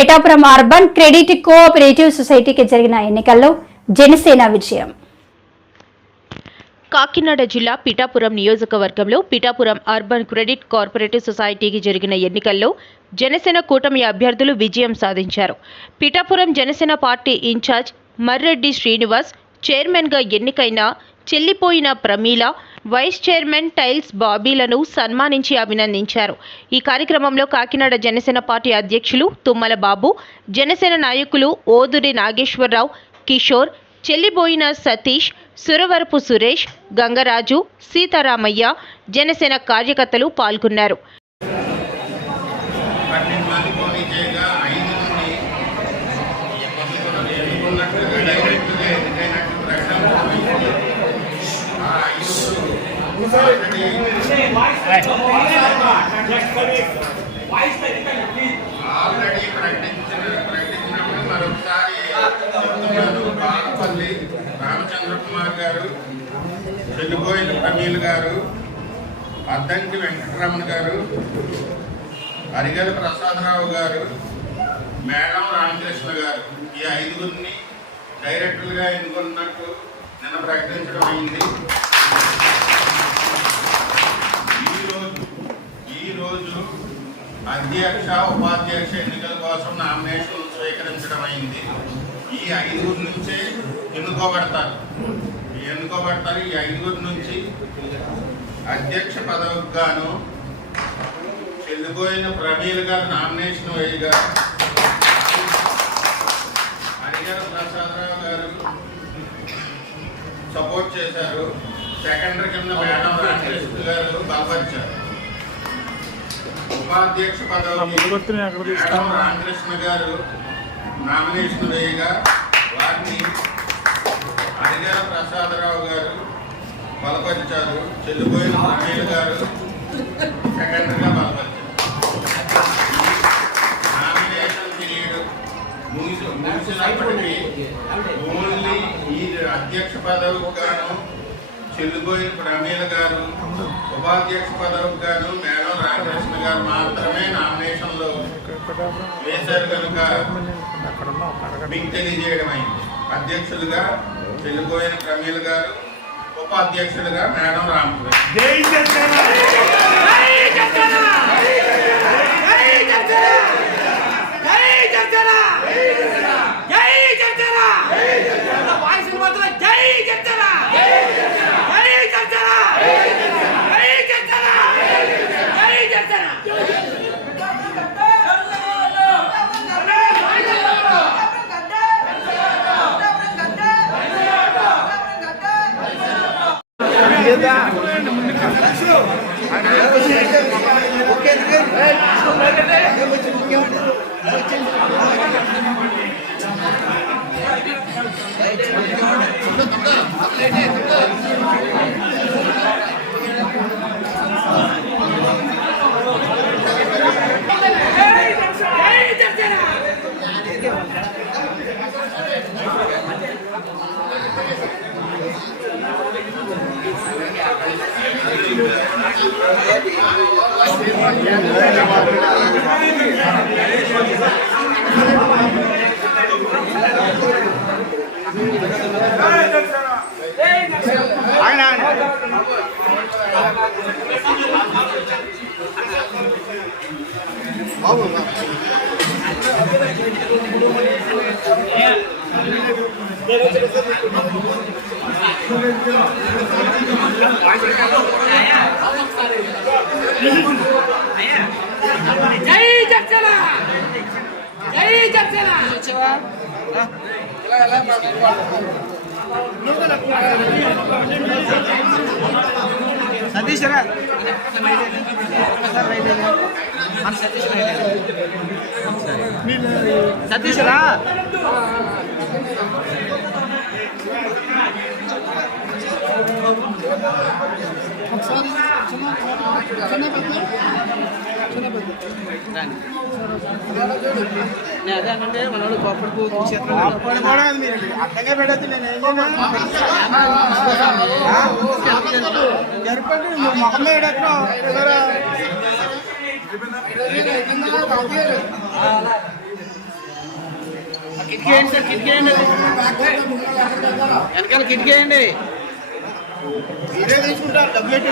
Pithapuram urban credit cooperative సొసైటీకి జరిగిన ఎన్నికల్లో జనసేన విజయం. కాకినాడ జిల్లా పిఠాపురం నియోజకవర్గంలో పిఠాపురం అర్బన్ క్రెడిట్ కోఆపరేటివ్ సొసైటీకి జరిగిన ఎన్నికల్లో జనసేన కూటమి అభ్యర్థులు విజయం సాధించారు. పిఠాపురం జనసేన పార్టీ ఇన్ఛార్జ్ మర్రెడ్డి శ్రీనివాస్, చైర్మన్గా ఎన్నికైన చెల్లిపోయిన ప్రమీల, వైస్ చైర్మన్ టైల్స్ బాబీలను సన్మానించి అభినందించారు. ఈ కార్యక్రమంలో కాకినాడ జనసేన పార్టీ అధ్యక్షులు తుమ్మల బాబు, జనసేన నాయకులు ఓదురి నాగేశ్వరరావు, కిషోర్, చెల్లిబోయిన సతీష్, సురవరపు సురేష్, గంగరాజు, సీతారామయ్య, జనసేన కార్యకర్తలు పాల్గొన్నారు. ఆల్రెడీ ప్రకటించినప్పుడు మరొకసారి బాలపల్లి రామచంద్ర కుమార్ గారు, చెల్లిపోయిన ప్రమీల్ గారు, అద్దంకి వెంకటరమణ గారు, అరిగల ప్రసాదరావు గారు, మేడం రామకృష్ణ గారు, ఈ ఐదుగురిని డైరెక్టర్లుగా ఎన్నుకున్నట్టు నిన్న ప్రకటించడం అయింది. ఈరోజు అధ్యక్ష, ఉపాధ్యక్ష ఎన్నికల కోసం నామినేషన్లు స్వీకరించడం అయింది. ఈ ఐదుగురు నుంచే ఎన్నుకోబడతారు. ఈ ఐదుగురి నుంచి అధ్యక్ష పదవికి గాను చెల్లిపోయిన ప్రమీల్ గారు నామినేషన్ వేయగా, హరిహర ప్రసాదరావు గారు సపోర్ట్ చేశారు. సెకండరీ కింద మేడం రామకృష్ణ గారు బలపరిచారు. ఉపాధ్యక్ష పదవికి మేడం రామకృష్ణ గారు నామినేషన్ వేయగా వారిని హరిహర ప్రసాదరావు గారు బలపరిచారు. చెల్లిపోయిన ప్రమీల్ గారు సెకండరీగా బలపరిచారు. నామినేషన్ పీరియడ్ ముగిసినప్పటికీ ఓన్లీ ఈ అధ్యక్ష పదవికి గాను చెల్లిపోయిన ప్రమీల్ గారు, ఉపాధ్యక్ష పదవికి గాను మేడం రామకృష్ణ గారు మాత్రమే నామినేషన్లో వేశారు కనుక మీకు తెలియజేయడం అయింది. అధ్యక్షులుగా చెల్లిపోయిన ప్రమీల్ గారు, ఉపాధ్యక్షులుగా మేడం రామకృష్ణ. జై జనసేన, జై జనసేన. సతీష్ సతీష్ రా. అదే మనోడు కోపడుకు మీరు అర్థంగా పెట్టచ్చు. నేను జరపండి మొహం వేయడం కిటికేయండి సార్, కిటికేయండి, వెనకాల కిటికేయండి. మీరే తీసుకుంటారు, డబ్బులు పెట్టి